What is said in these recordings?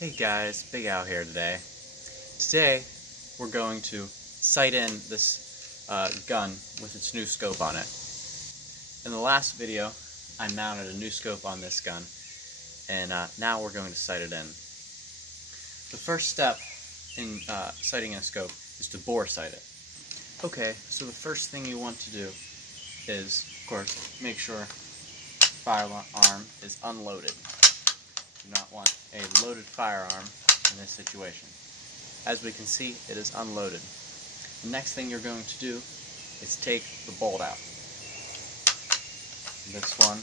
Hey guys, Big Al here today. Today we're going to sight in this gun with its new scope on it. In the last video I mounted a new scope on this gun and now we're going to sight it in. The first step in sighting a scope is to bore sight it. Okay, so the first thing you want to do is, of course, make sure firearm is unloaded. You do not want a loaded firearm in this situation. As we can see, it is unloaded. The next thing you're going to do is take the bolt out. This one,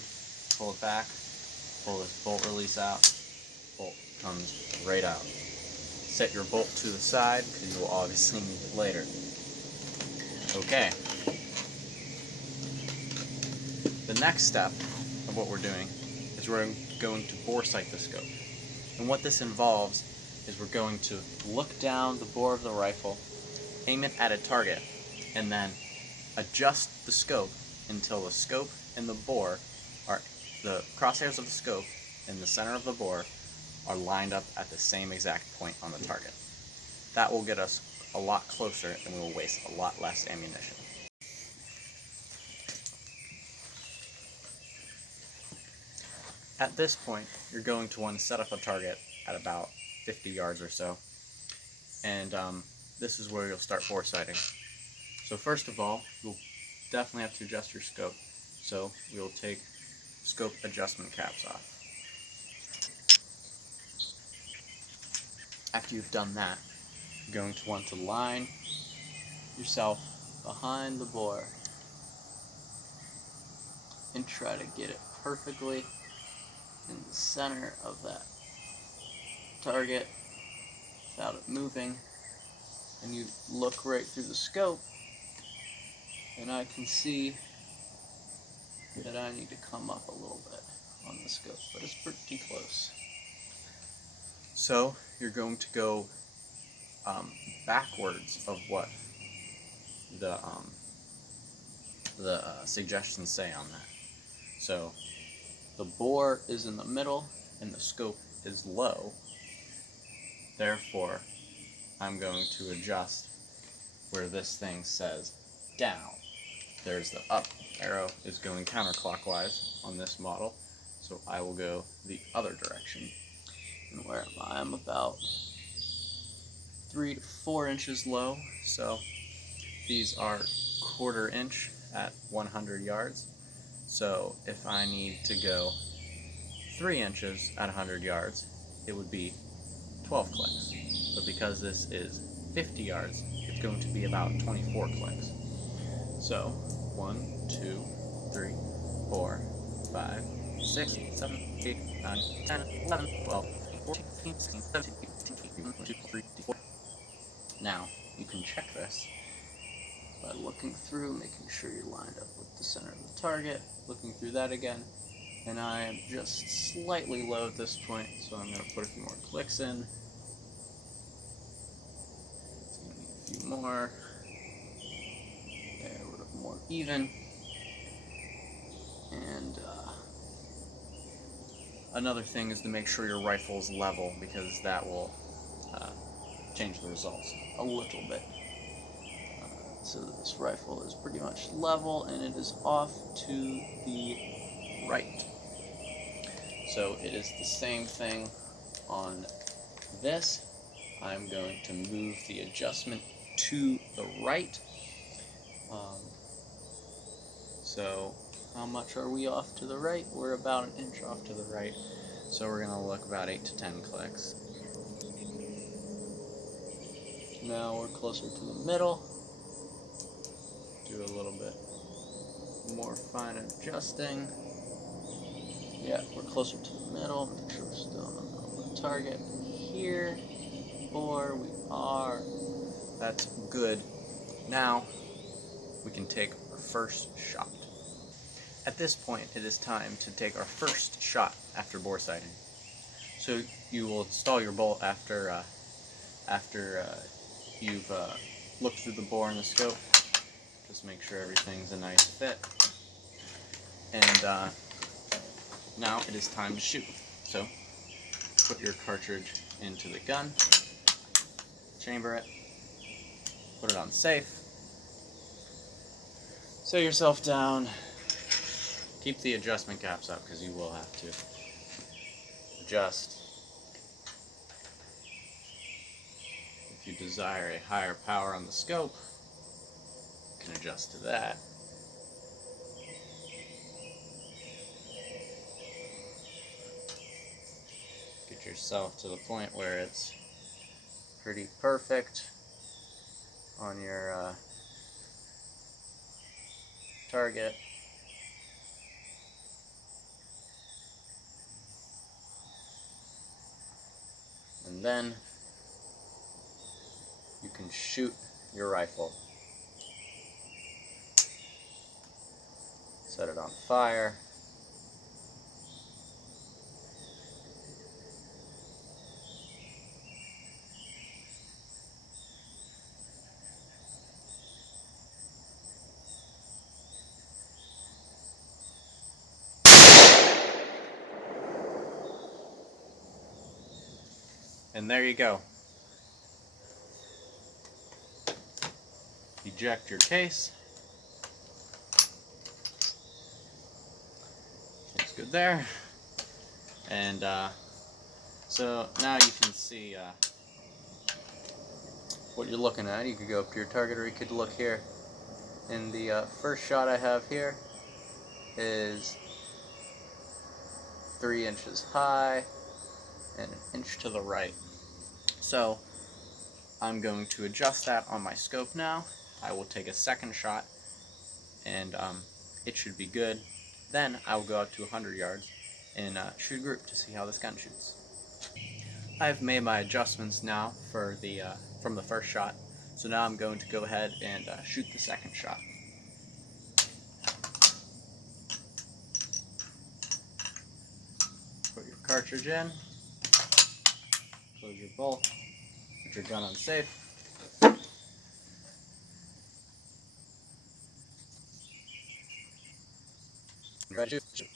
pull it back, pull this bolt release out, bolt comes right out. Set your bolt to the side because you will obviously need it later. Okay. The next step of what we're doing is we're going to bore sight the scope. And what this involves is we're going to look down the bore of the rifle, aim it at a target, and then adjust the scope until the scope and the bore are, the crosshairs of the scope and the center of the bore are lined up at the same exact point on the target. That will get us a lot closer and we will waste a lot less ammunition. At this point, you're going to want to set up a target at about 50 yards or so, and this is where you'll start bore sighting. So first of all, you'll definitely have to adjust your scope, so we'll take scope adjustment caps off. After you've done that, you're going to want to line yourself behind the bore and try to get it perfectly in the center of that target without it moving. And you look right through the scope and I can see that I need to come up a little bit on the scope, but it's pretty close. So you're going to go backwards of what the suggestions say on that. So the bore is in the middle and the scope is low. Therefore, I'm going to adjust where this thing says down. There's the up arrow is going counterclockwise on this model, so I will go the other direction. And where I'm about 3 to 4 inches low, so these are 1/4 inch at 100 yards. So if I need to go 3 inches at 100 yards, it would be 12 clicks. But because this is 50 yards, it's going to be about 24 clicks. So 1, 2, 3, 4, 5, 6, 7, 8, 9, 10, 11, 12, 14, 15, 16, 17, 18, 19, 20, 21, 22, 23, 24. Now, you can check this by looking through, making sure you're lined up with the center of the target, looking through that again, and I am just slightly low at this point, so I'm going to put a few more clicks in. It's going to need a few more. There, a little more even. And another thing is to make sure your rifle is level, because that will change the results a little bit. So this rifle is pretty much level and it is off to the right. So it is the same thing on this. I'm going to move the adjustment to the right. So how much are we off to the right? We're about 1 inch off to the right. So we're going to look about 8 to 10 clicks. Now we're closer to the middle. Do a little bit more fine adjusting. Yeah, we're closer to the middle. Make sure we're still in the middle of the target. Here, or we are. That's good. Now we can take our first shot. At this point, it is time to take our first shot after bore sighting. So you will install your bolt after you've looked through the bore and the scope. Just make sure everything's a nice fit. And now it is time to shoot. So put your cartridge into the gun, chamber it, put it on safe, set yourself down, keep the adjustment caps up because you will have to adjust if you desire a higher power on the scope. You can adjust to that. Get yourself to the point where it's pretty perfect on your target. And then you can shoot your rifle. Set it on fire. And there you go. Eject your case. Looks good there. And so now you can see what you're looking at. You could go up to your target, or you could look here. And the first shot I have here is 3 inches high and an inch to the right. So I'm going to adjust that on my scope now. I will take a second shot, and it should be good. Then I will go out to 100 yards and shoot a group to see how this gun shoots. I've made my adjustments now for the from the first shot, so now I'm going to go ahead and shoot the second shot. Put your cartridge in, close your bolt, put your gun on safe. Ready to shoot.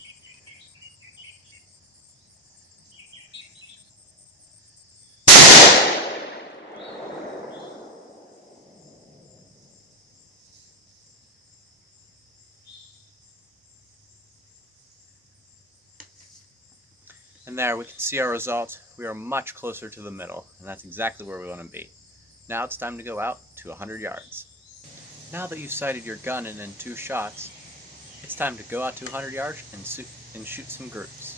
And there we can see our result. We are much closer to the middle, and that's exactly where we want to be. Now it's time to go out to 100 yards. Now that you've sighted your gun and in 2 shots, it's time to go out to 100 yards and shoot some groups.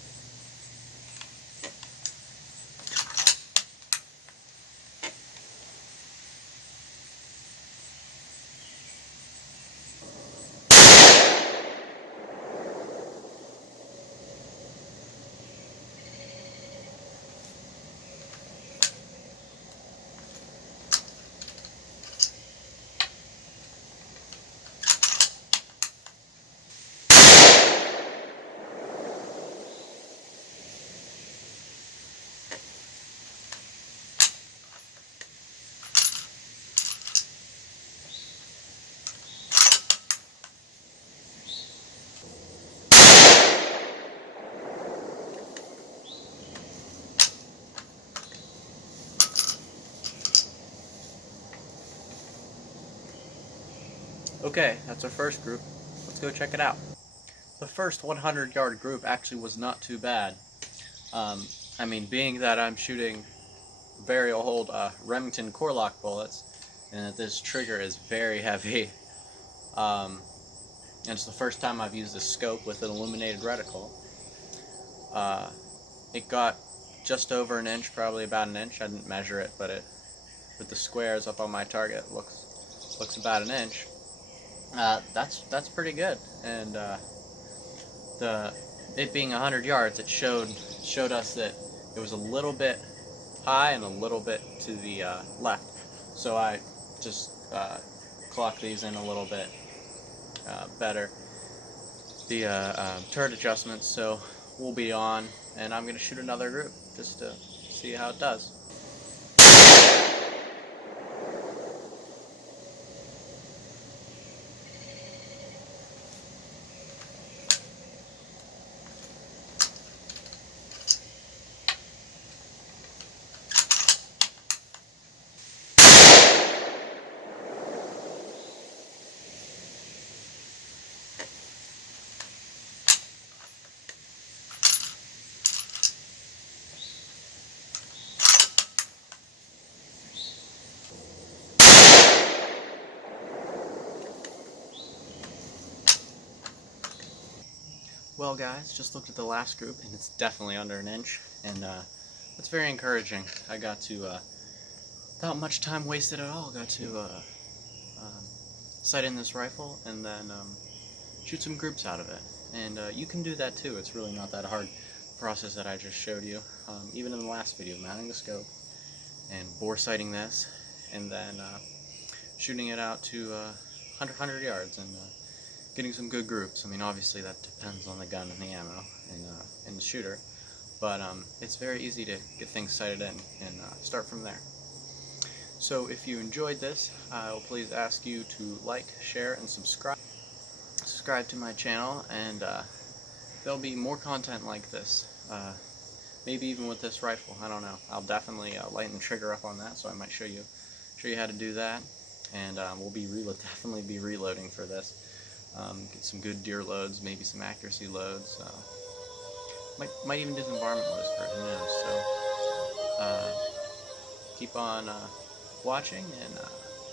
Okay, that's our first group. Let's go check it out. The first 100-yard group actually was not too bad. I mean, being that I'm shooting very old Remington Core-Lock bullets, and that this trigger is very heavy, and it's the first time I've used a scope with an illuminated reticle. It got just over an inch, probably about an inch. I didn't measure it, but it, with the squares up on my target, looks about an inch. That's pretty good, and it being 100 yards, it showed us that it was a little bit high and a little bit to the left. So I just clocked these in a little bit better. The turret adjustments, so we'll be on, and I'm going to shoot another group just to see how it does. Well guys, just looked at the last group and it's definitely under an inch, and that's very encouraging. I got to, without much time wasted at all, got to sight in this rifle and then shoot some groups out of it. And you can do that too. It's really not that hard process that I just showed you. Even in the last video, mounting the scope and bore sighting this, and then shooting it out to 100 yards and getting some good groups. I mean, obviously that depends on the gun and the ammo and the shooter, but it's very easy to get things sighted in and start from there. So if you enjoyed this, I will please ask you to like, share, and subscribe. Subscribe to my channel, and there'll be more content like this. Maybe even with this rifle. I don't know. I'll definitely lighten the trigger up on that, so I might show you how to do that. And we'll be definitely be reloading for this. Get some good deer loads, maybe some accuracy loads. Might even do some varmint loads for it. Who knows? So keep on watching, and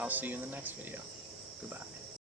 I'll see you in the next video. Goodbye.